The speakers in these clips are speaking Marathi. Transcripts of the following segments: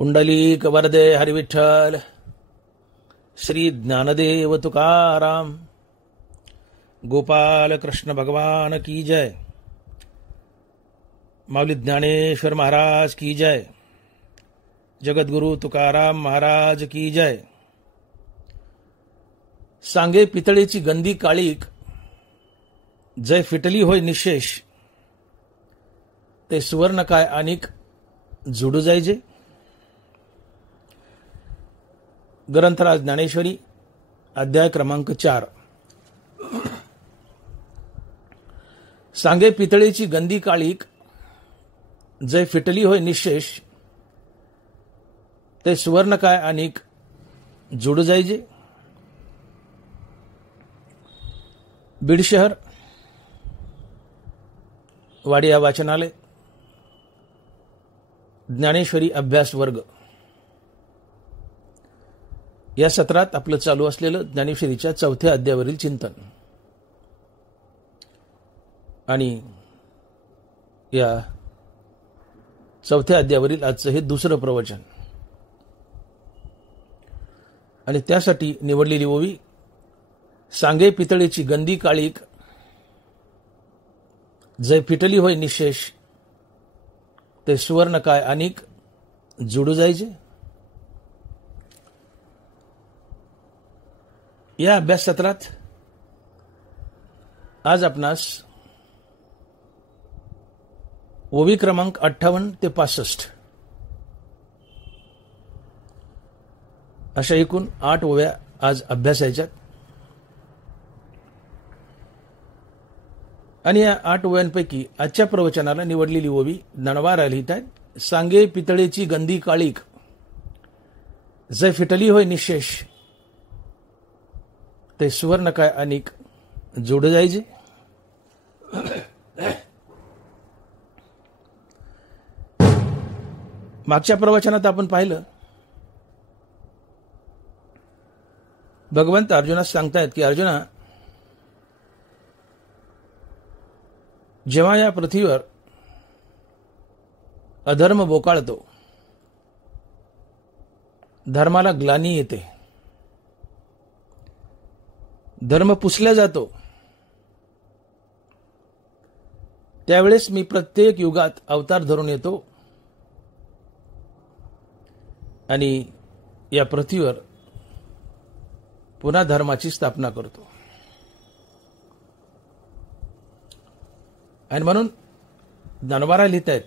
पुंडलीक वरदे हरिविठ्ठल. श्री ज्ञानदेव तुकाराम. गोपाल कृष्ण भगवान की जय. माऊली ज्ञानेश्वर महाराज की जय. जगद्गुरु तुकाराम महाराज की जय. सांगे पितळेची गंदी काळीक, जय फिटली होय निशेष, ते सुवर्ण काय अनिक जुडू जायजे. ग्रंथराज ज्ञानेश्वरी अध्याय क्रमांक 4. सांगे पितळेची गंदी काळीक, जय फिटली होय निशेष, ते सुवर्ण काय अनिक जुडू जायजे. बीड शहर वाडिया वाचनालय ज्ञानेश्वरी अभ्यास वर्ग या सत्रात आपलं चालू असलेलं ज्ञानेश्वरीच्या 4थ्या अध्यायावरील चिंतन आणि या 4थ्या अध्यायावरील आजचं हे दुसरं प्रवचन आणि त्यासाठी निवडलेली ओवी सांगे पितळेची गंदी काळीक, जय फिटली होय निशेष, ते सुवर्ण काय अनिक जुडू जायचे. या अभ्यास सत्रात आज आपणास ओवी क्रमांक 58 ते 65 अशा एकूण 8 ओव्या आज अभ्यासायच्यात आणि या 8 ओव्यांपैकी आजच्या प्रवचनाला निवडलेली ओवी ज्ञानवार लिहित आहेत. सांगे पितळेची गंदी काळीक, जय फिटली होय निशेष, ते सुवर्ण काय अनिक जोड जायचे. मागच्या प्रवचनात आपण पाहिलं भगवंत अर्जुनास सांगतायत की अर्जुना, जेव्हा या पृथ्वीवर अधर्म बोकाळतो, धर्माला ग्लानी येते, धर्म पुसला जातो, त्यावेळेस मी प्रत्येक युगात अवतार धरून येतो आणि या पृथ्वीवर पुन्हा धर्माची स्थापना करतो. आणि म्हणून ज्ञानवारा लिहित आहेत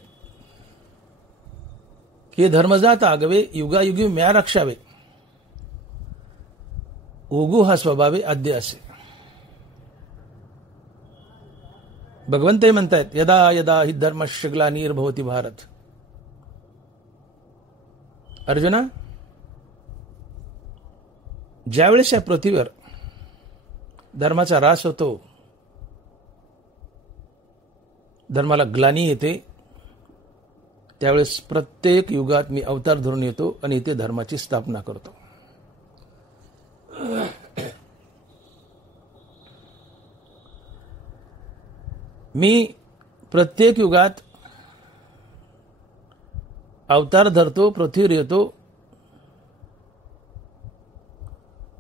की धर्मजात आगवे, युगायुगी म्या रक्षावे, ओगू हा स्वभावे आद्य असे. भगवंतही म्हणतायत यदा यदा हि धर्मस्य ग्लानिर्भवति भारत. अर्जुना, ज्यावेळेस या पृथ्वीवर धर्माचा ऱ्हास होतो, धर्माला ग्लानी येते, त्यावेळेस प्रत्येक युगात मी अवतार धरून येतो आणि इथे धर्माची स्थापना करतो. मी प्रत्येक युगात अवतार धरतो, पृथ्वीवर येतो,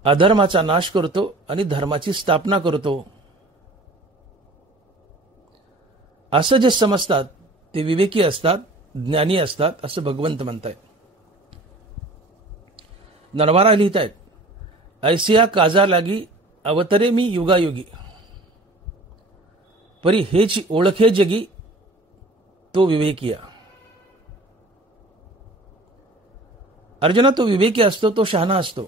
अधर्माचा नाश करतो आणि धर्माची स्थापना करतो. असं जे समजतात ते विवेकी असतात, ज्ञानी असतात, असं भगवंत म्हणतायत. नरवारा लिहित आहेत, ऐसिया काजा लागी अवतरे मी युगायुगी, परी हेची ओळखे जगी तो विवेकिया. अर्जुना, तो विवेकी असतो, तो शहाणा असतो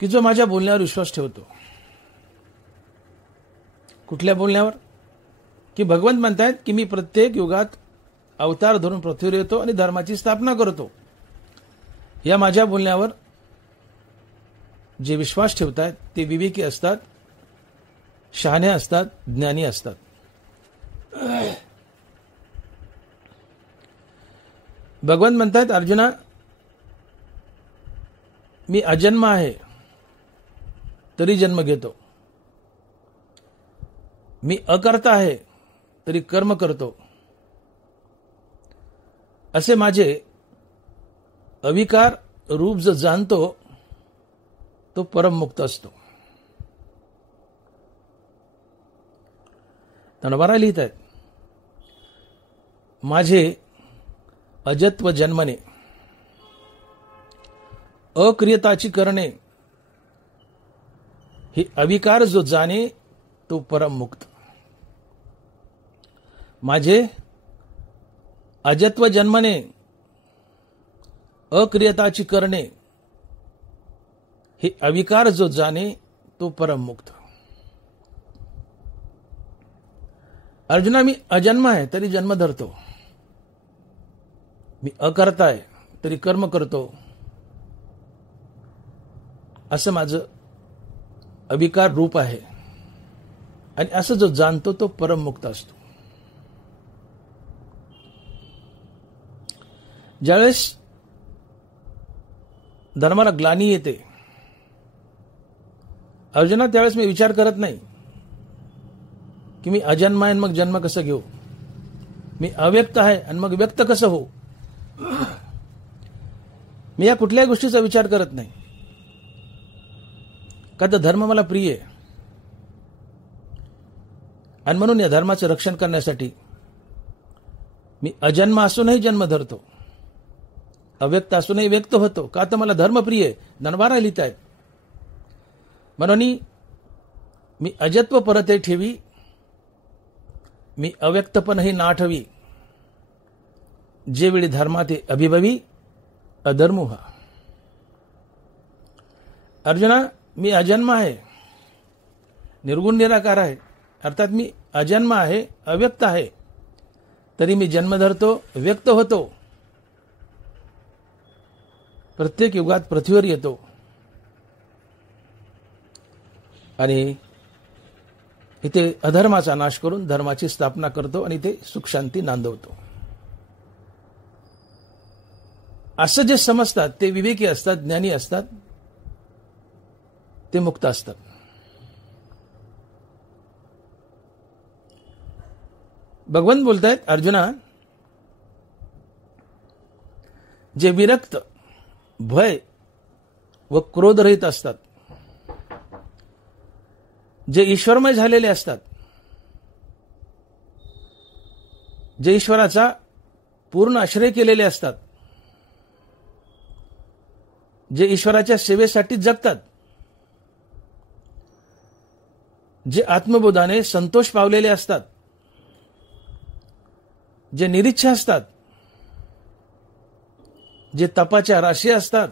की जो माझ्या बोलण्यावर विश्वास ठेवतो. कुठल्या बोलण्यावर? की भगवंत म्हणतायत की मी प्रत्येक युगात अवतार धरून पृथ्वीवर येतो आणि धर्माची स्थापना करतो. या माझ्या बोलण्यावर जे विश्वास ठेवतात ते विवेकी असतात, शहाणे असतात, ज्ञानी असतात. भगवंत म्हणतायत अर्जुना, मी अजन्म आहे तरी जन्म घेतो, मी अकर्ता आहे तरी कर्म करतो, असे माझे अविकार रूप जो जाणतो तो परममुक्त असतो. तनवारा लिहित आहेत, माझे अजत्व जन्मने अक्रियताची करणे ही अविकार जो जाणे तो परममुक्त. माझे अजत्व जन्मने अक्रियताची करणे हे अविकार जो जाणे तो परममुक्त. अर्जुना, मी अजन्म आहे तरी जन्म धरतो, मी अकर्ता आहे तरी कर्म करतो, असं माझं अविकार रूप आहे. आणि असं जो जाणतो तो परममुक्त असतो. ज्यावेळेस धर्माला ग्लानी येते अर्जुना, त्यावेळेस मी विचार करत नाही की मी अजन्म आहे आणि मग जन्म कसं घेऊ, मी अव्यक्त आहे आणि मग व्यक्त कसं होऊ. मी या कुठल्याही गोष्टीचा विचार करत नाही, का तर धर्म मला प्रिय आहे. आणि म्हणून या धर्माचं रक्षण करण्यासाठी मी अजन्म असूनही जन्म धरतो, अव्यक्त असूनही व्यक्त होतो, का तर मला धर्म प्रिय आहे. ननवारा लिहित आहेत, म्हणून मी अजत्व परते ठेवी, मी अव्यक्तपणही ना ठेवी, जे वेळी धर्माते अभिभवी अधर्मुहा. अर्जुना, मी अजन्म आहे, निर्गुण निराकार आहे, अर्थात मी अजन्म आहे, अव्यक्त आहे, तरी मी जन्म धरतो, व्यक्त होतो, प्रत्येक युगात पृथ्वीवर येतो आणि इथे अधर्माचा नाश करून धर्माची स्थापना करतो आणि इथे सुख शांती नांदवतो. असं जे समजतात ते विवेकी असतात, ज्ञानी असतात, ते मुक्त असतात. भगवान बोलतायत, अर्जुना, जे विरक्त, भय व क्रोधरहित असतात, जे ईश्वरमय झालेले असतात, जे ईश्वराचा पूर्ण आश्रय केलेले असतात, जे ईश्वराच्या सेवेसाठी जगतात, जे आत्मबोधाने संतोष पावलेले असतात, जे निरीच्छ असतात, जे तपाच्या राशी असतात,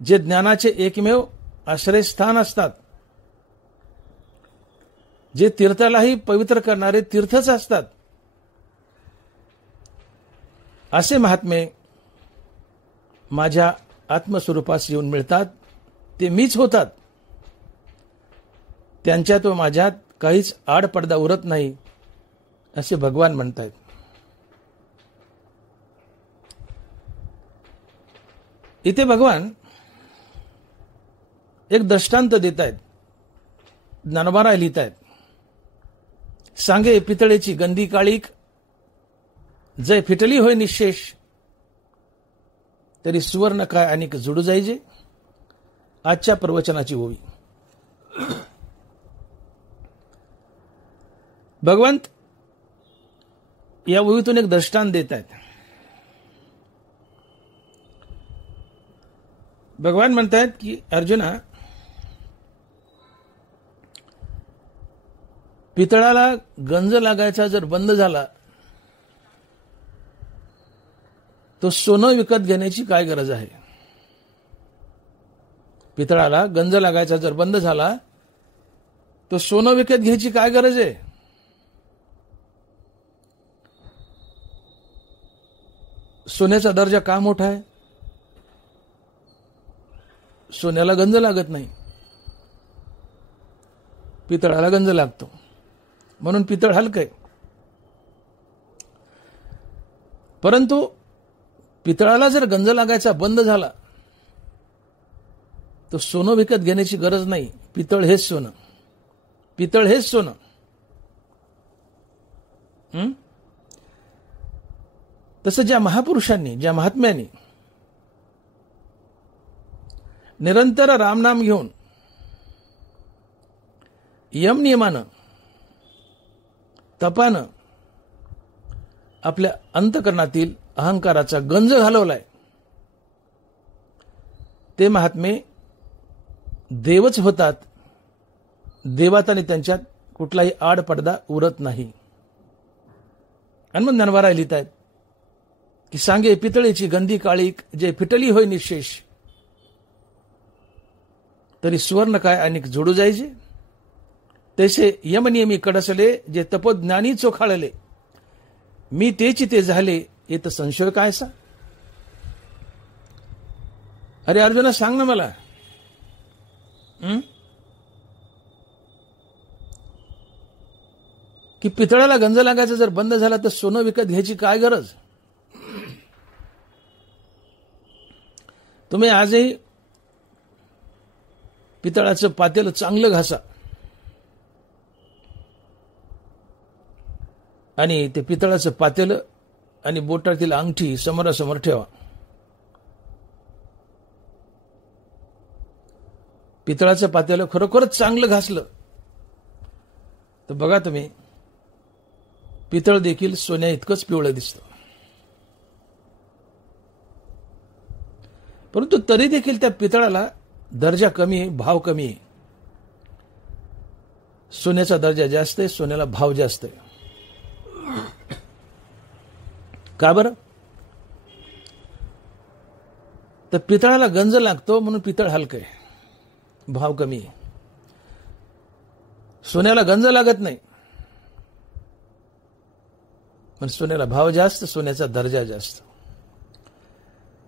जे ज्ञानाचे एकमेव आश्रयस्थान असतात, जे तीर्थालाही पवित्र करणारे तीर्थच असतात, असे महात्मे माझ्या आत्मस्वरूपास येऊन मिळतात, ते मीच होतात, त्यांच्यात व माझ्यात काहीच आडपडदा उरत नाही, असे भगवान म्हणतायत. इथे भगवान एक दृष्टांत देत आहेत, ज्ञानोबाराय लिहित आहेत, सांगे पितळेची गंदी काळीक, जय फिटली होय निशेष, तरी सुवर्ण काय अनेक जुडू जायजे. आजच्या प्रवचनाची ओवी. भगवंत या ओवीतून एक दृष्टांत देत आहेत. भगवान म्हणतायत की अर्जुना, पितळाला गंज लागायचा जर बंद झाला तो सोनं विकत घेण्याची काय गरज आहे. पितळाला गंज लागायचा जर बंद झाला तो सोनं विकत घ्यायची काय गरज आहे. सोन्याचा दर्जा का मोठा आहे. सोन्याला गंज लागत नाही, पितळाला गंज लागतो, म्हणून पितळ हलकं आहे. परंतु पितळाला जर गंज लागायचा बंद झाला तो सोनं विकत घेण्याची गरज नाही. पितळ हेच सोनं, पितळ हेच सोनं. तसं ज्या महापुरुषांनी, ज्या महात्म्यांनी निरंतर रामनाम घेऊन यम नियमानं, तपानं आपल्या अंतकरणातील अहंकाराचा गंज घालवलाय, ते महात्मे देवच होतात. देवात आणि त्यांच्यात कुठलाही आड पडदा उरत नाही. आणि मग ज्ञानवारा लिहित आहेत की सांगे पितळेची गंधी काळीक, जे फिटली होय निशेष, तरी सुवर्ण काय अनेक जोडू जायचे. तैसे यमनियमी कडसले, जे तपोज्ञानी चोखाळले, मी तेची ते झाले, येत संशय कायसा. अरे अर्जुना, सांग ना मला, की पितळाला गंज लागायचं जर बंद झाला तर सोनं विकत घ्यायची काय गरज. तुम्ही आजही पितळाचं पातेलं चांगलं घासा आणि ते पितळाचं पातेलं आणि बोटातील अंगठी समोरासमोर ठेवा. पितळाचं पातेलं खरोखरच चांगलं घासलं तर बघा तुम्ही, पितळ देखील सोन्या इतकंच पिवळं दिसतं. परंतु तरी देखील त्या पितळाला दर्जा कमी आहे, भाव कमी आहे. सोन्याचा दर्जा जास्त आहे, सोन्याला भाव जास्त आहे. का बरं? तर पितळाला गंज लागतो म्हणून पितळ हलकं आहे, भाव कमी आहे. सोन्याला गंज लागत नाही पण सोन्याला भाव जास्त, सोन्याचा दर्जा जास्त.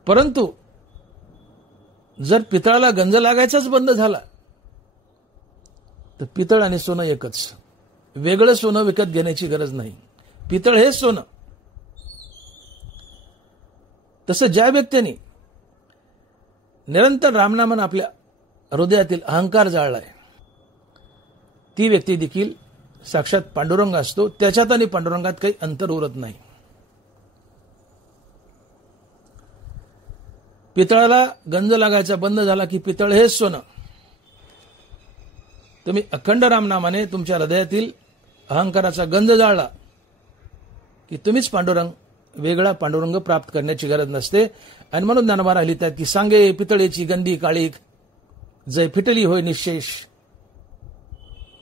परंतु जर पितळाला गंज लागायचाच बंद झाला तर पितळ आणि सोनं एकच. वेगळं सोनं विकत घेण्याची गरज नाही. पितळ हे सोनं. तसं ज्या व्यक्तीने निरंतर रामनामानं आपल्या हृदयातील अहंकार जाळलाय, ती व्यक्ती देखील साक्षात पांडुरंग असतो. त्याच्यात आणि पांडुरंगात काही अंतर उरत नाही. पितळाला गंज लागायचा बंद झाला की पितळ हेच सोनं. तुम्ही अखंड रामनामाने तुमच्या हृदयातील अहंकाराचा गंज जाळला की तुम्हीच पांडुरंग. वेगळा पांडुरंग प्राप्त करण्याची गरज नसते. आणि म्हणून ज्ञानवारा लिहितात की सांगे पितळेची गंधी काळीक, जय फिटली होय निशेष,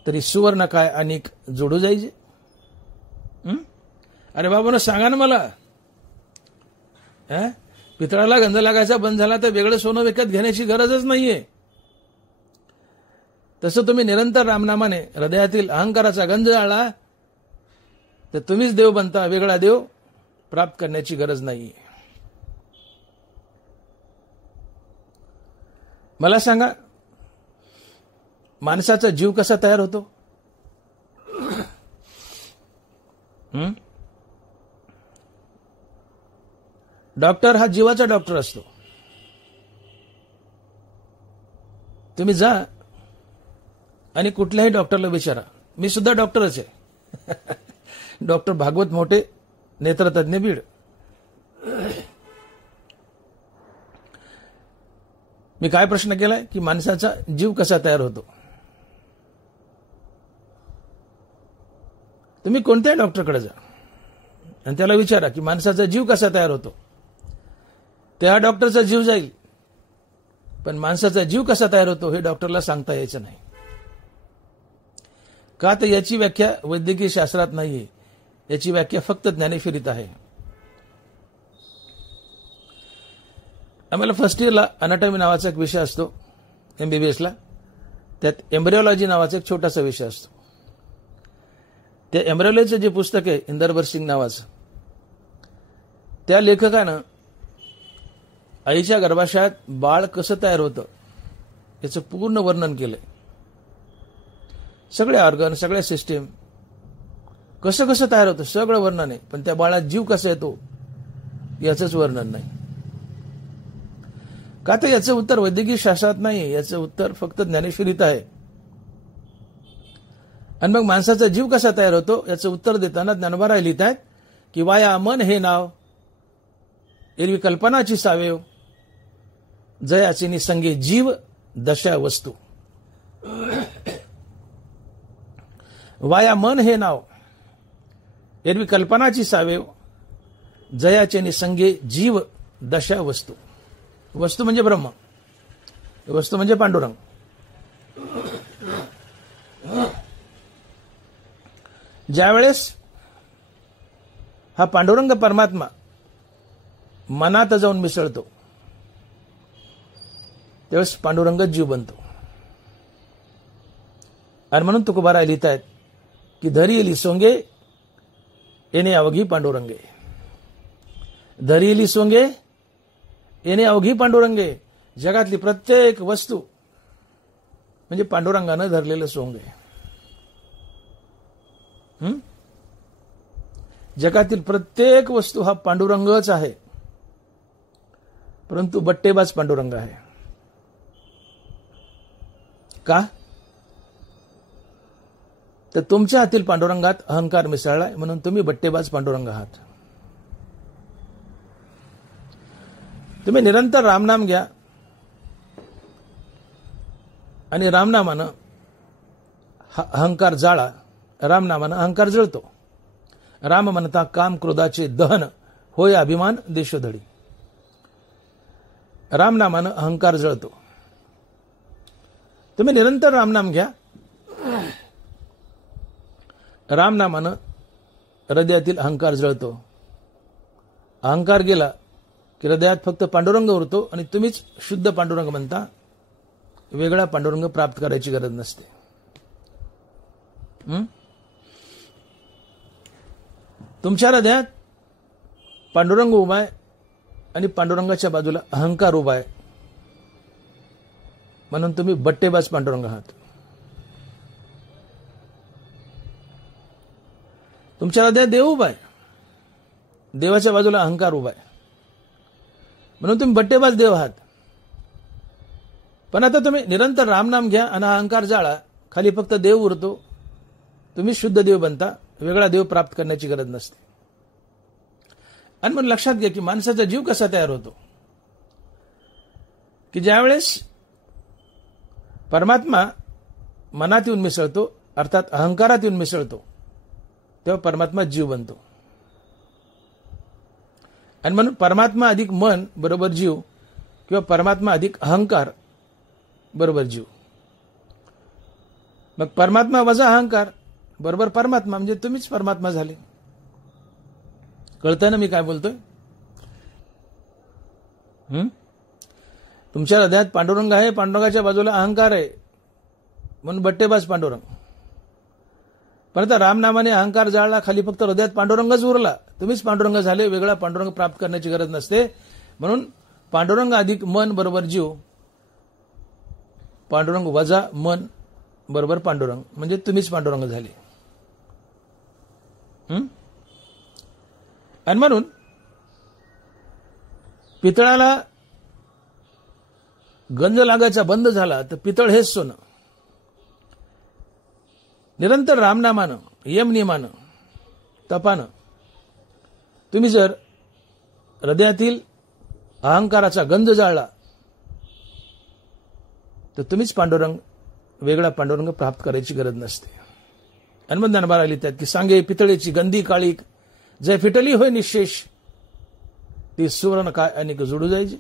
तरी सुवर्ण काय अनेक जोडू जायचे. अरे बाबा, सांगा ना मला, पितळाला गंज लागायचा बंद झाला तर वेगळं सोनं विकत घेण्याची गरजच नाहीये. तसं तुम्ही निरंतर रामनामाने हृदयातील अहंकाराचा गंज जाळला तर तुम्हीच देव बनता. वेगळा देव प्राप्त करण्याची गरज नाही. मला सांगा, माणसाचा जीव कसा तयार होतो? डॉक्टर हा जीवाचा डॉक्टर असतो. तुम्ही जा आणि कुठल्याही डॉक्टरला विचारा. मी सुद्धा डॉक्टरच आहे. डॉक्टर भागवत मोठे, नेत्रतज्ञ, बीड. मी काय प्रश्न केलाय की माणसाचा जीव कसा तयार होतो? तुम्ही कोणत्याही डॉक्टरकडे जा आणि त्याला विचारा की माणसाचा जीव कसा तयार होतो. त्या डॉक्टरचा जीव जाईल, पण माणसाचा जीव कसा तयार होतो हे डॉक्टरला सांगता यायचं नाही. का? तर याची व्याख्या वैद्यकीय शास्त्रात नाहीये. याची व्याख्या फक्त ज्ञानेश्वरीत आहे. आम्हाला फर्स्ट इयरला अनाटॉमी नावाचा एक विषय असतो, MBBSला. त्यात एम्ब्रिओलॉजी नावाचा एक छोटासा विषय असतो. त्या एम्ब्रिओलॉजीचं जे पुस्तक आहे इंदरबर सिंग नावाचं, त्या लेखकानं आईच्या गर्भाशयात बाळ कसं तयार होतं याचं पूर्ण वर्णन केलंय. सगळे ऑर्गन, सगळ्या सिस्टीम कसं कसं तयार होतं सगळं वर्णन आहे. पण त्या बाळात जीव कसा येतो याचंच वर्णन नाही. का? तर याचं उत्तर वैद्यकीय शास्त्रात नाही, याचं उत्तर फक्त ज्ञानेश्वरीत आहे. आणि मग माणसाचा जीव कसा तयार होतो याचं उत्तर देताना ज्ञानोबा लिहित आहेत की वाया मन हे नाव एरवी कल्पनाची सावेव, जयाचे निसंगे जीव दशा वस्तू. वाया मन हे नाव, एरवी कल्पनाची सावेव, जयाचे निसंगे जीव दशा वस्तू. वस्तू म्हणजे ब्रह्म, वस्तू म्हणजे पांडुरंग. ज्यावेळेस हा पांडुरंग परमात्मा मनात जाऊन मिसळतो त्यावेळेस पांडुरंग जीव बनतो. आणि म्हणून तुकोबाराय लिहितायत की धरी येली सोंगे येणे अवघी पांडुरंगे. धरी येली सोंगे येणे अवघी पांडुरंगे. जगातली प्रत्येक वस्तू म्हणजे पांडुरंगानं धरलेलं सोंग आहे. जगातील प्रत्येक वस्तू हा पांडुरंगच आहे, परंतु बट्टेबाज पांडुरंग आहे. का? तर तुमच्या हातील पांडुरंगात अहंकार मिसळलाय, म्हणून तुम्ही बट्टेबाज पांडुरंग आहात. तुम्ही निरंतर रामनाम घ्या आणि रामनामानं अहंकार जाळा. रामनामानं अहंकार जळतो. राम म्हणता काम क्रोधाचे दहन होय अभिमान देशोधडी. रामनामानं अहंकार जळतो. तुम्ही निरंतर रामनाम घ्या. रामनामानं हृदयातील अहंकार जळतो. अहंकार गेला की हृदयात फक्त पांडुरंग उरतो आणि तुम्हीच शुद्ध पांडुरंग म्हणता. वेगळा पांडुरंग प्राप्त करायची गरज नसते. तुमच्या हृदयात पांडुरंग उभा आहे आणि पांडुरंगाच्या बाजूला अहंकार उभा आहे, म्हणून तुम्ही बट्टेबाज पांडुरंग आहात. तुमच्या हृदयात देव उभा आहे, देवाच्या बाजूला अहंकार उभा आहे, म्हणून तुम्ही बट्टेबाज देव आहात. पण आता तुम्ही निरंतर रामनाम घ्या आणि अहंकार जाळा. खाली फक्त देव उरतो. तुम्ही शुद्ध देव बनता. वेगळा देव प्राप्त करण्याची गरज नसते. आणि मग लक्षात घ्या की माणसाचा जीव कसा तयार होतो की ज्यावेळेस परमात्मा मनात येऊन मिसळतो, अर्थात अहंकारात येऊन मिसळतो, तेव्हा परमात्मा जीव बनतो. आणि म्हणून परमात्मा अधिक मन बरोबर जीव किंवा परमात्मा अधिक अहंकार बरोबर जीव. मग परमात्मा वजा अहंकार बरोबर परमात्मा, म्हणजे तुम्हीच परमात्मा झाले. कळतंय ना मी काय बोलतोय? तुमच्या हृदयात पांडुरंग आहे, पांडुरंगाच्या बाजूला अहंकार आहे, म्हणून बट्टेबाज पांडुरंग. पण आता रामनामाने अहंकार जाळला, खाली फक्त हृदयात पांडुरंगच उरला, तुम्हीच पांडुरंग झाले. वेगळा पांडुरंग प्राप्त करण्याची गरज नसते. म्हणून पांडुरंग अधिक मन बरोबर जीव, पांडुरंग वजा मन बरोबर पांडुरंग, म्हणजे तुम्हीच पांडुरंग झाले. आणि म्हणून पितळाला गंज लागायचा बंद झाला तर पितळ हेच सोनं. निरंतर रामनामानं, यमनियमानं, तपानं तुम्ही जर हृदयातील अहंकाराचा गंज जाळला तर तुम्हीच पांडुरंग, वेगळा पांडुरंग प्राप्त करायची गरज नसते. आणि मग ज्ञानोबा लिहितात की सांगे पितळेची गंदी काळीक जय फिटली होय निशेष, ती सुवर्ण काय अनेक जोडू जायचे.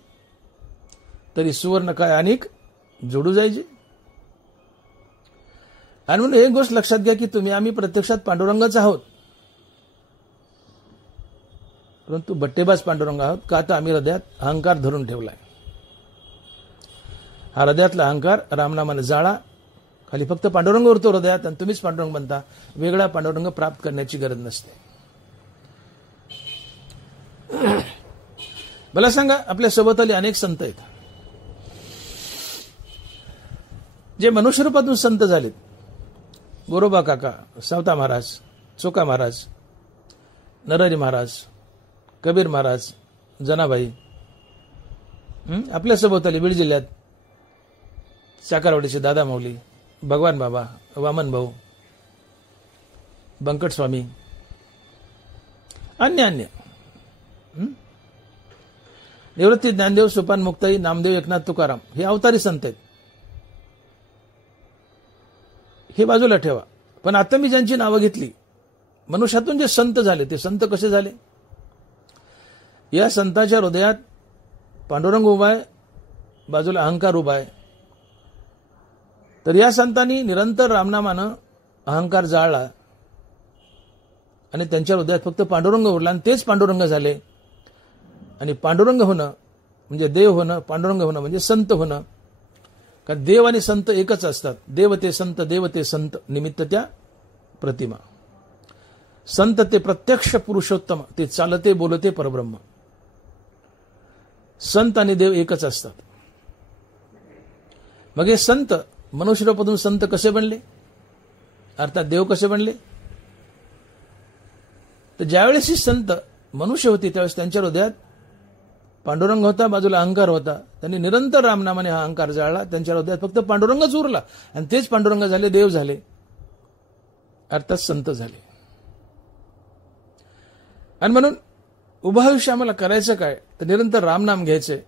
तरी सुवर्ण काय अनेक जोडू जायचे. आणि म्हणून एक गोष्ट लक्षात घ्या की तुम्ही आम्ही प्रत्यक्षात पांडुरंगच आहोत, परंतु बट्टेबाज पांडुरंग आहोत. का तर आम्ही हृदयात अहंकार धरून ठेवलाय. हा हृदयातला अहंकार रामनामाने जाळा. खाली फक्त पांडुरंग उरतो हृदयात आणि तुम्हीच पांडुरंग बनता. वेगळा पांडुरंग प्राप्त करण्याची गरज नसते. मला सांगा, आपल्या सोबतले अनेक संत आहेत जे मनुष्य रूपातून संत झालेत. गोरोबा काका, सावता महाराज, चोका महाराज, नरहरी महाराज, कबीर महाराज, जनाबाई. आपल्या सोबतले बीड जिल्ह्यात साकारवाडीचे दादा माऊली, भगवान बाबा, वामन भाऊ, बंकट स्वामी, अन्य अन्य. निवृत्ती ज्ञानदेव, सोपान मुक्ताई, नामदेव, एकनाथ, तुकाराम हे अवतारी संत आहेत. हे बाजूला ठेवा. पण आता मी ज्यांची नावं घेतली, मनुष्यातून जे संत झाले, ते संत कसे झाले? या संतांच्या हृदयात पांडुरंग उभा आहे, बाजूला अहंकार उभा आहे. तर या संतांनी निरंतर रामनामानं अहंकार जाळला आणि त्यांच्या हृदयात फक्त पांडुरंग उरला आणि तेच पांडुरंग झाले. आणि पांडुरंग होणं म्हणजे देव होणं, पांडुरंग होणं म्हणजे संत होणं. कारण देव आणि संत एकच असतात. देव ते संत, देव ते संत, निमित्त त्या प्रतिमा. संत ते प्रत्यक्ष पुरुषोत्तम, ते चालते बोलते परब्रह्म. संत आणि देव एकच असतात. मग हे संत मनुष्यरूपातून संत कसे बनले, अर्थात देव कसे बनले? तर ज्यावेळेस ही संत मनुष्य होती त्यावेळेस त्यांच्या हृदयात पांडुरंग होता, बाजूला अहंकार होता. त्यांनी निरंतर रामनामाने हा अहंकार जाळला. त्यांच्या हृदयात फक्त पांडुरंगच उरला आणि तेच पांडुरंग झाले, देव झाले, अर्थात संत झाले. आणि म्हणून उभं आयुष्य आम्हाला करायचं काय, तर निरंतर रामनाम घ्यायचे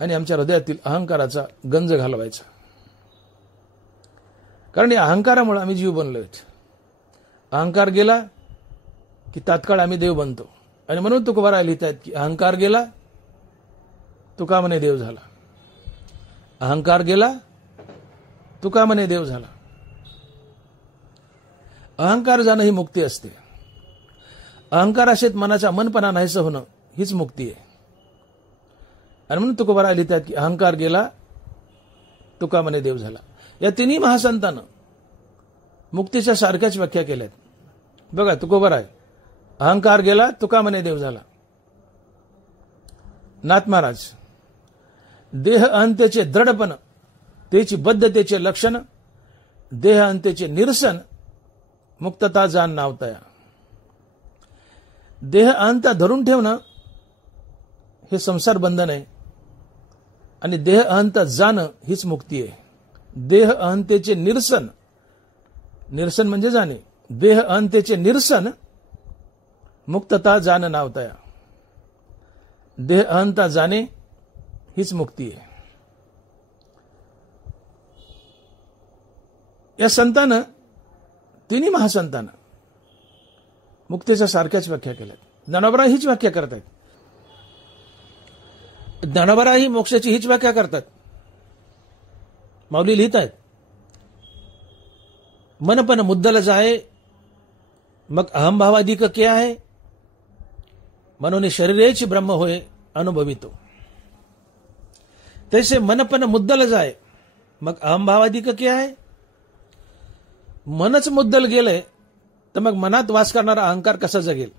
आणि आमच्या हृदयातील अहंकाराचा गंज घालवायचा. कारण या अहंकारामुळे आम्ही जीव बनलोय. अहंकार गेला की तात्काळ आम्ही देव बनतो. आणि म्हणून तुकोबारा लिहितायत की अहंकार गेला तुका म्हणे देव झाला. अहंकार गेला तुका म्हणे देव झाला. अहंकार जाणं ही मुक्ती असते. अहंकाराशेत मनाचा मनपणा नाहीसं होणं हीच मुक्ती आहे. आणि म्हणून तुकोबारा लिहितात की अहंकार गेला तुका म्हणे देव झाला. या तिन्ही महासंतांनं मुक्तीच्या सारख्याच व्याख्या केल्यात. बघा तुकोबारा आहे, अहंकार गेला तुका म्हणे देव झाला. नाथ महाराज, देह अहंतेचे दृढपण, तेची बद्धतेचे लक्षण, देह अहंतेचे निरसन, मुक्तता जाण नावतया. देह अहंता धरून ठेवणं हे संसार बंधन आहे आणि देह अहंता जाणं हीच मुक्ती आहे. देह अहंतेचे निरसन, निरसन म्हणजे जाणे, देह अहंतेचे निरसन, मुक्तता जाण नावतया. देह अहंता जाणे हीच मुक्ती आहे. या संतानं, तिन्ही महासंतानं मुक्तीच्या सारख्याच व्याख्या केल्यात. ज्ञानोबा हीच व्याख्या करतात. ज्ञानोबा ही मोक्षाची हीच व्याख्या करतात. माऊली लिहित आहेत, मनपन मुद्दल जाए मग अहंभावाधिक क्या है, मनोने शरीरेच ब्रह्म होय अनुभवितो. तैसे मनपन मुद्दल जाए मग अहंभावाधिक क्या है. मनच मुद्दल गेलंय तर मग मनात वास करणारा अहंकार कसा जगेल.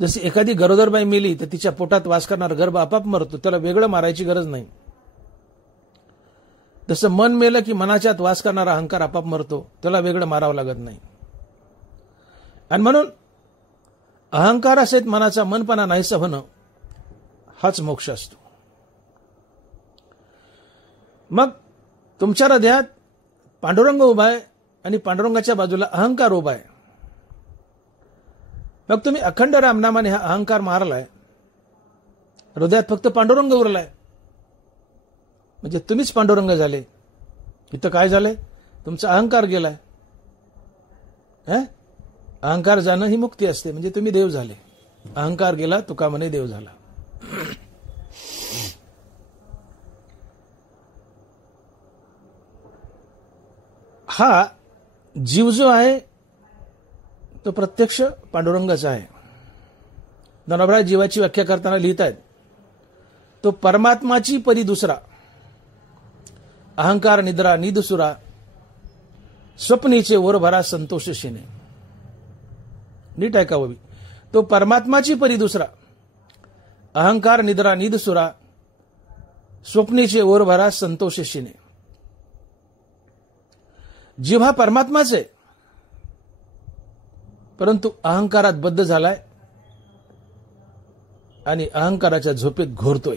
जशी एखादी गरोदरबाई मेली तर तिच्या पोटात वास करणारा गर्भ आपाप मरतो, त्याला वेगळं मारायची गरज नाही. जसं मन मेलं की मनाच्यात वास करणारा अहंकार आपाप मरतो, त्याला वेगळं मारावं लागत नाही. आणि म्हणून अहंकार असेत मनाचा मनपणा नाहीसा होणं हाच मोक्ष असतो. मग तुमच्या हृदयात पांडुरंग उभा आहे आणि पांडुरंगाच्या बाजूला अहंकार उभा आहे. मग तुम्ही अखंड रामनामाने हा अहंकार मारलाय, हृदयात फक्त पांडुरंग उरलाय, म्हणजे तुम्हीच पांडुरंग झाले. इथं काय झालंय, तुमचा अहंकार गेलाय. अहंकार जाणं ही मुक्ती असते, म्हणजे तुम्ही देव झाले. अहंकार गेला तुका म्हणे देव झाला. हा जीव जो आहे तो प्रत्यक्ष पांडुरंगाचा आहे. ज्ञानोबा जीवाची व्याख्या करताना लिहित आहेत, तो परमात्माची परी दुसरा, अहंकार निद्रा निदसुरा, स्वप्नीचे वर भरा संतोष शिने. नीट ऐकावं. तो परमात्माची परी दुसरा, अहंकार निद्रा निदसुरा, स्वप्नीचे वर भरा संतोष शिने. जीव हा परमात्माच आहे, परंतु अहंकारात बद्ध झालाय आणि अहंकाराच्या झोपेत घोरतोय.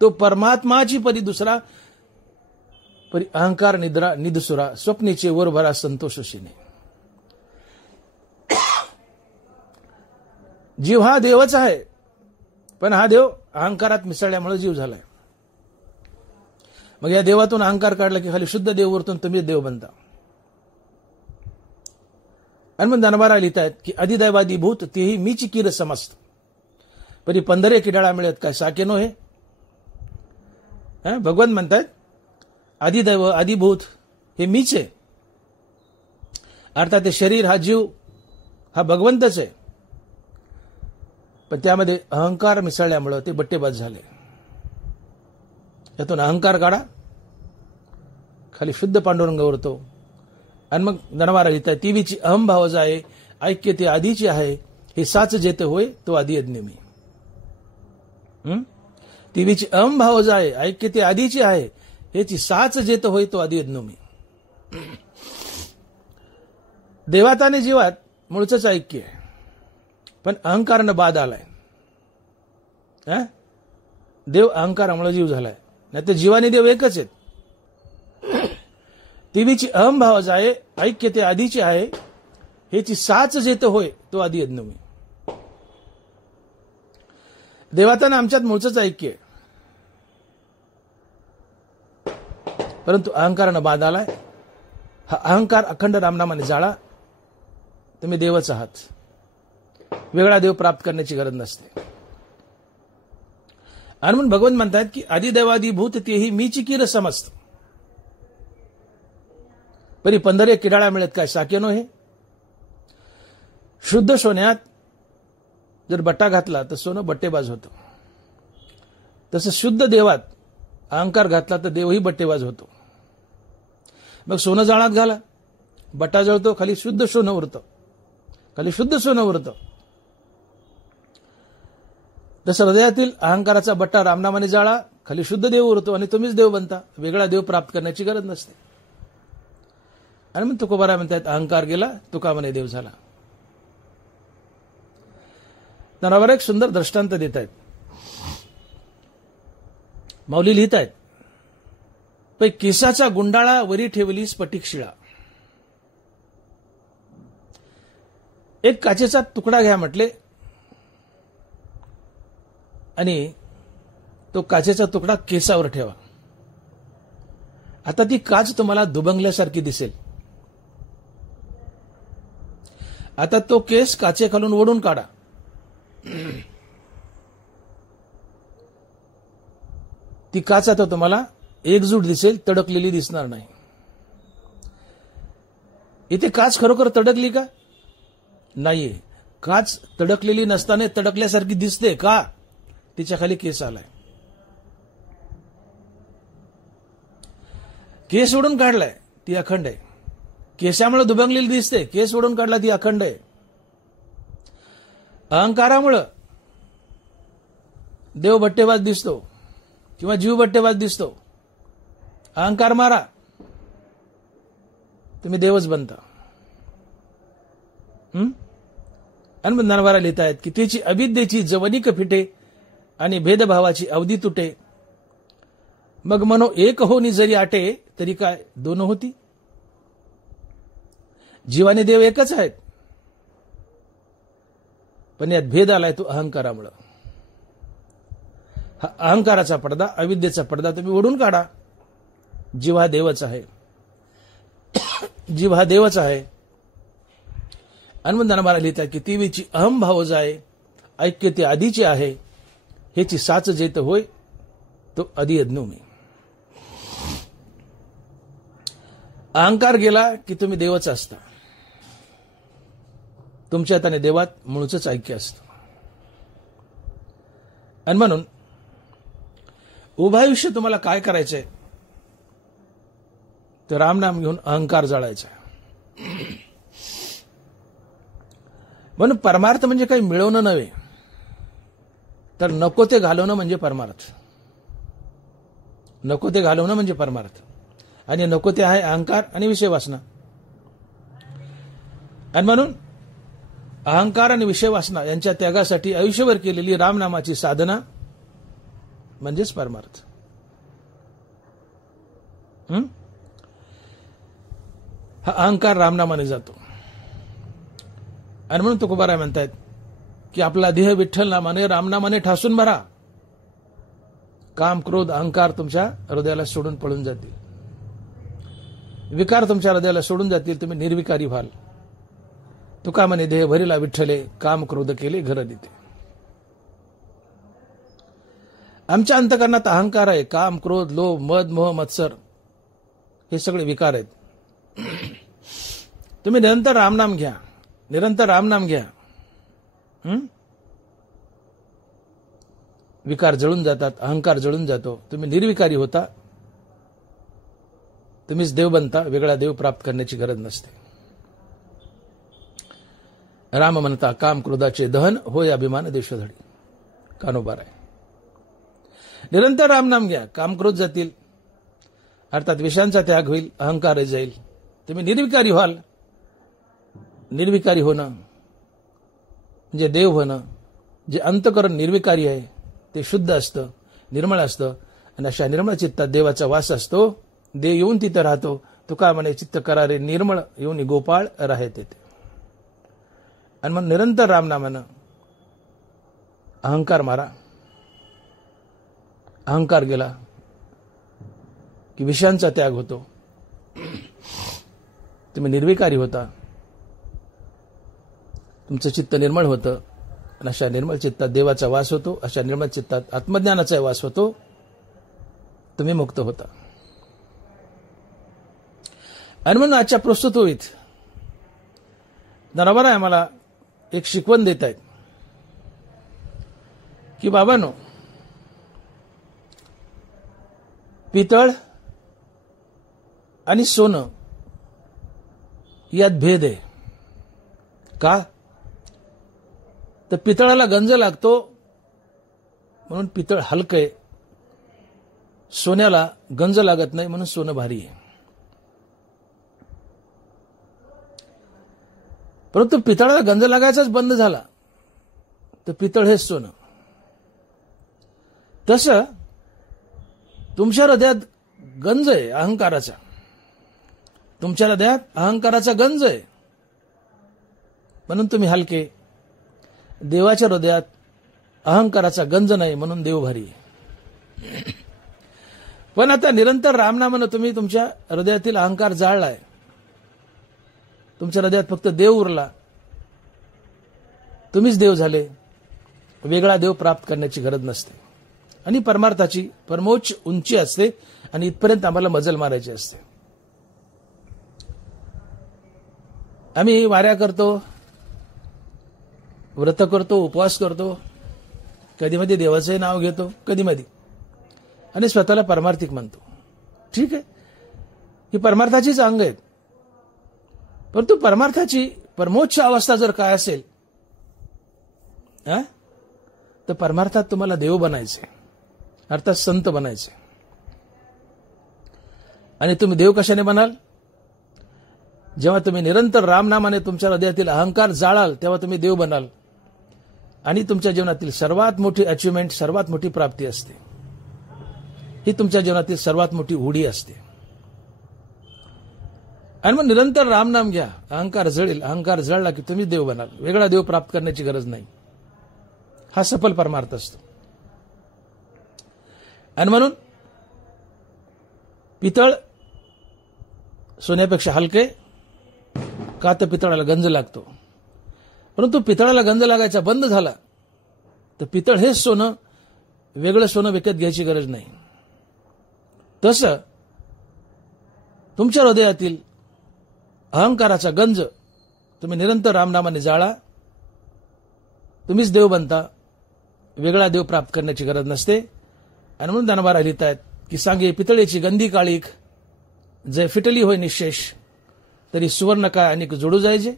तो परमात्माची परी दुसरा, परी अहंकार निद्रा निदसुरा, स्वप्नीचे वर भरा संतोषशीने. जीव हा देवच आहे, पण हा देव अहंकारात मिसळल्यामुळे जीव झालाय. मग या देवातून अहंकार काढला की खाली शुद्ध देव उरतून तुम्ही देव बनता. आणि मग दनबारा लिहितायत की अधिदैवादी भूत तेही मीची कीर समस्त, परी पंधरे किडाळा मिळत काय साकेनो हे. भगवान म्हणतायत आदिदैव आदिभूत हे मीच आहे. अर्थात ते शरीर हा जीव हा भगवंतच आहे, पण त्यामध्ये अहंकार मिसळल्यामुळं ते बट्टेबाज झाले. यातून अहंकार काढा, खाली शुद्ध पांडुरंग उरतो. आणि मग दनवारा लिहिताय तीवीची अहमभाव जाये ऐक्य ते आधीची आहे, हे साच जेते होय तो आधी यज्ञ मी. तीवीची अहमभाव जाये ऐक्य ते आधीची आहे, हेची साच जेत होय तो आधी यज्ञ मी. देवात आणि जीवात मूळचंच ऐक्य आहे, पण अहंकारानं बाद आलाय. देव अहंकारामुळे जीव झालाय, नाही तर जीवाने देव एकच आहेत. तीवीची अहमभाव जाये ऐक्य ते आधीची आहे, हेची साच जेत होय तो आधी यज्ञ मी. देवाताना आमच्यात मूळचंच ऐक्य आहे, परंतु अहंकारानं बाद आलाय. हा अहंकार अखंड रामनामाने जाळा, तुम्ही देवच आहात. वेगळा देव प्राप्त करण्याची गरज नसते. आणि म्हणून भगवान म्हणतात की आदिदैवादी भूत तेही मीची कीर समस्त, परी पंधरे किडाळा मिळत काय साकेनो हे. शुद्ध सोन्यात जर बट्टा घातला तर सोनं बट्टेबाज होतं, तसं शुद्ध देवात अहंकार घातला तर देवही बट्टेबाज होतो. मग सोनं जाळात घाला, बट्टा जळतो, खाली शुद्ध सोनं उरतं, खाली शुद्ध सोनं उरतं. तसं हृदयातील अहंकाराचा बट्टा रामनामाने जाळा, खाली शुद्ध देव उरतो आणि तुम्हीच देव बनता. वेगळा देव प्राप्त करण्याची गरज नसते. आणि मग तुकोबारा म्हणतात अहंकार गेला तुका म्हणे देव झाला. नरावर एक सुंदर दृष्टांत देत आहेत. माऊली लिहित आहेत पै केसाचा गुंडाळा वरी ठेवली स्फटिक शिळा. एक काचेचा तुकडा घ्या म्हटले आणि तो काचेचा तुकडा केसावर ठेवा. आता ती काच तुम्हाला दुबंगल्यासारखी दिसेल. आता तो केस काचे खालून ओढून काढा, ती काच आता तुम्हाला एकजूट दिसेल, तडकलेली दिसणार नाही. इथे काच खरोखर तडकली का? नाहीये. काच तडकलेली नसताना तडकल्यासारखी दिसते का? तिच्या खाली केस आलाय. केस ओढून काढलाय, ती अखंड आहे. केसामुळे दुबंगलेली दिसते, केस ओढून काढला ती अखंड आहे. अहंकारामुळं देव बट्टेबाज दिसतो किंवा जीव बट्टेबाज दिसतो. अहंकार मारा, तुम्ही देवच बनता. आणि ज्ञानवारा लिहित आहेत की तिची अविद्येची जवनिक फिटे आणि भेदभावाची अवधी तुटे. मग मनो एक होनी जरी आटे तरी काय दोन होती. जीवाने देव एकच आहेत, पण यात भेद आलाय तो अहंकारामुळं. हा अहंकाराचा पडदा, अविद्येचा पडदा तुम्ही ओढून काढा. जीव हा देवच आहे, जीव हा देवच आहे. हनुमंतानं मला लिहितात की तीवीची अहम भाव जाय ऐक्य ते आधीचे आहे, हेची साच जेत होय तो आधी यज्ञ मी. अहंकार गेला की तुम्ही देवच असता. तुमच्यात आणि देवात मूळचंच ऐक्य असतं. आणि म्हणून उभं आयुष्य तुम्हाला काय करायचंय तर रामनाम घेऊन अहंकार जाळायचा. म्हणून परमार्थ म्हणजे काही मिळवणं नव्हे, तर नको ते घालवणं म्हणजे परमार्थ. नको ते घालवणं म्हणजे परमार्थ, आणि नको ते आहे अहंकार आणि विषय वासना. आणि म्हणून अहंकार आणि विषय वासना यांच्या त्यागासाठी आयुष्यभर केलेली रामनामाची साधना म्हणजेच परमार्थ. हा अहंकार रामनामाने जातो. आणि म्हणून तुकोबाराय म्हणतायत की आपला देह विठ्ठल नामाने रामनामाने ठासून भरा. काम, क्रोध, अहंकार तुमच्या हृदयाला सोडून पळून जातील. विकार तुमच्या हृदयाला सोडून जातील. तुम्ही निर्विकारी व्हाल. तुका म्हणे देह भरिला विठ्ठले, काम क्रोध केले घर देते. आमच्या अंतकरणात अहंकार आहे. काम, क्रोध, लोभ, मद, मोह, मत्सर हे सगळे विकार आहेत. तुम्ही निरंतर रामनाम घ्या. निरंतर रामनाम घ्या. विकार जळून जातात. अहंकार जळून जातो. तुम्ही निर्विकारी होता. तुम्हीच देव बनता. वेगळा देव प्राप्त करण्याची गरज नसते. राम म्हणता काम क्रोधाचे दहन होय अभिमान देशधडी. कानोबार आहे. निरंतर रामनाम घ्या. काम क्रोध जातील. अर्थात विषयांचा त्याग होईल. अहंकार जाईल. तुम्ही निर्विकारी व्हाल. निर्विकारी होणं म्हणजे देव होणं. जे अंतकरण निर्विकारी आहे ते शुद्ध असतं, निर्मळ असतं. आणि अशा निर्मळ चित्तात देवाचा वास असतो. देव येऊन तिथं राहतो. तुका म्हणे चित्त करारे निर्मळ येऊन गोपाळ राहते. आणि मग निरंतर रामनामानं अहंकार मारा. अहंकार गेला की विषयांचा त्याग होतो. तुम्ही निर्विकारी होता. तुमचं चित्त निर्मळ होतं. आणि अशा निर्मळ चित्तात देवाचा वास होतो. अशा निर्मळ चित्तात आत्मज्ञानाचा वास होतो. तुम्ही मुक्त होता. आणि म्हणून आजच्या प्रस्तुत होईत नरवर आहे मला एक शिकवण देत आहेत की बाबांनो, पितळ आणि सोनं यात भेद आहे. का? तर पितळाला गंज लागतो म्हणून पितळ हलकं आहे. सोन्याला गंज लागत नाही म्हणून सोनं भारी आहे. परंतु पितळाला गंज लागायचाच बंद झाला तर पितळ हेच सोनं. तसं तुमच्या हृदयात गंज आहे अहंकाराचा. तुमच्या हृदयात अहंकाराचा गंज आहे म्हणून तुम्ही हलके. देवाच्या हृदयात अहंकाराचा गंज नाही म्हणून देव भारी. पण आता निरंतर रामनामानं तुम्ही तुमच्या हृदयातील अहंकार जाळलाय. तुमच्या हृदयात फक्त देव उरला. तुम्हीच देव झाले. वेगळा देव प्राप्त करण्याची गरज नसते. आणि परमार्थाची परमोच्च उंची असते आणि इथपर्यंत आम्हाला मजल मारायची असते. आम्ही वाऱ्या करतो, व्रत करतो, उपवास करतो, कधी मध्ये देवाचंही नाव घेतो, कधी मध्ये, आणि स्वतःला परमार्थिक म्हणतो. ठीक आहे, ही परमार्थाचीच अंग आहेत. परंतु परमार्थाची परमोच्च अवस्था जर काय असेल तर परमार्थात तुम्हाला देव बनायचे, अर्थात संत बनायचे. आणि तुम्ही देव कशाने बनाल? जेव्हा तुम्ही निरंतर रामनामाने तुमच्या हृदयातील अहंकार जाळाल तेव्हा तुम्ही देव बनाल. आणि तुमच्या जीवनातील सर्वात मोठी अचिव्हमेंट, सर्वात मोठी प्राप्ती असते. ही तुमच्या जीवनातील सर्वात मोठी उडी असते. आणि मग निरंतर रामनाम घ्या. अहंकार जळेल. अहंकार जळला की तुम्ही देव बनाल. वेगळा देव प्राप्त करण्याची गरज नाही. हा सफल परमार्थ असतो. आणि म्हणून पितळ सोन्यापेक्षा हलके. का? तर पितळाला गंज लागतो. परंतु पितळाला गंज लागायचा बंद झाला तर पितळ हेच सोनं, वेगळं सोनं विकत घ्यायची गरज नाही. तसं तुमच्या हृदयातील अहंकाराचा गंज तुम्ही निरंतर रामनामाने जाळा. तुम्हीच देव बनता. वेगळा देव प्राप्त करण्याची गरज नसते. आणि म्हणून दानवारा लिहित आहेत की सांगे पितळेची गंधी काळीक, जय फिटली होय निशेष, तरी सुवर्ण काय अनेक जोडू जायचे.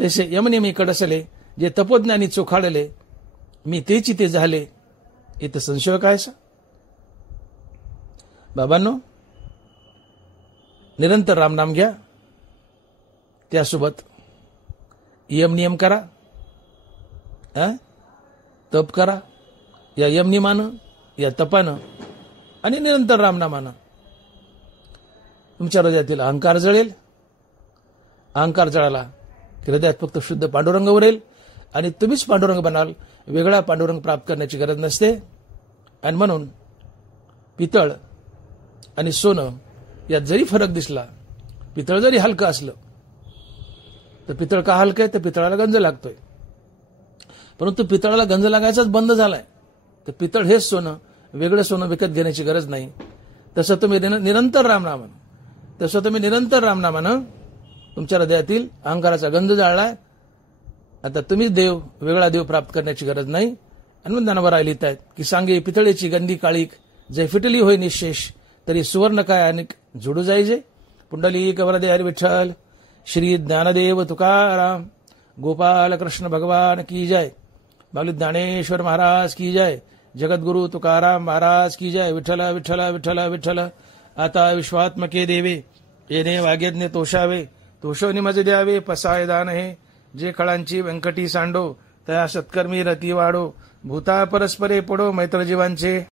तसे यमने मी कडसले, जे तपोज्ञानी चोखाडले, मी तेची ते झाले, इथं संशय कायसा. बाबांनो, निरंतर रामनाम घ्या. त्यासोबत यम नियम करा. तप करा. या यम नियमानं, या तपानं आणि निरंतर रामनामानं तुमच्या हृदयातील अहंकार जळेल. अहंकार जळाला की हृदयात फक्त शुद्ध पांडुरंग उरेल. आणि तुम्हीच पांडुरंग बनाल, वेगळा पांडुरंग प्राप्त करण्याची गरज नसते. आणि म्हणून पितळ आणि सोनं यात जरी फरक दिसला, पितळ जरी हलकं असलं, तर पितळ का हलकं आहे? तर पितळाला गंज लागतोय. परंतु पितळाला गंज लागायचाच बंद झालाय. तर पितळ हेच सोनं, वेगळं सोनं विकत घेण्याची गरज नाही. तसं तुम्ही निरंतर रामनामानं तुमच्या हृदयातील अहंकाराचा गंज जाळलाय. आता तुम्ही देव, वेगळा देव प्राप्त करण्याची गरज नाही. आणि मग ज्ञानोबा राय लिहितायत की सांगे पितळेची गंदी काळीक, जय फिटली होय निशेष, तरी सुवर्ण काय अनेक जोडू जायजे. पुंडलिक वरदे हरी विठ्ठल. श्री ज्ञानदेव तुकाराम गोपाल कृष्ण भगवान की जय. माऊली ज्ञानेश्वर महाराज की जय. जगद्गुरु तुकाराम महाराज की जय. विठ्ठल विठ्ठल विठ्ठल विठ्ठल. आता विश्वात्मके देवे, येणे वाग्यज्ञ तोषावे, तोषवनी मज द्यावे पसाय दान हे. जे खळांची व्यंकटी सांडो, तया सत्कर्मी रती वाढो. भूता परस्परे पडो मैत्र जीवांचे.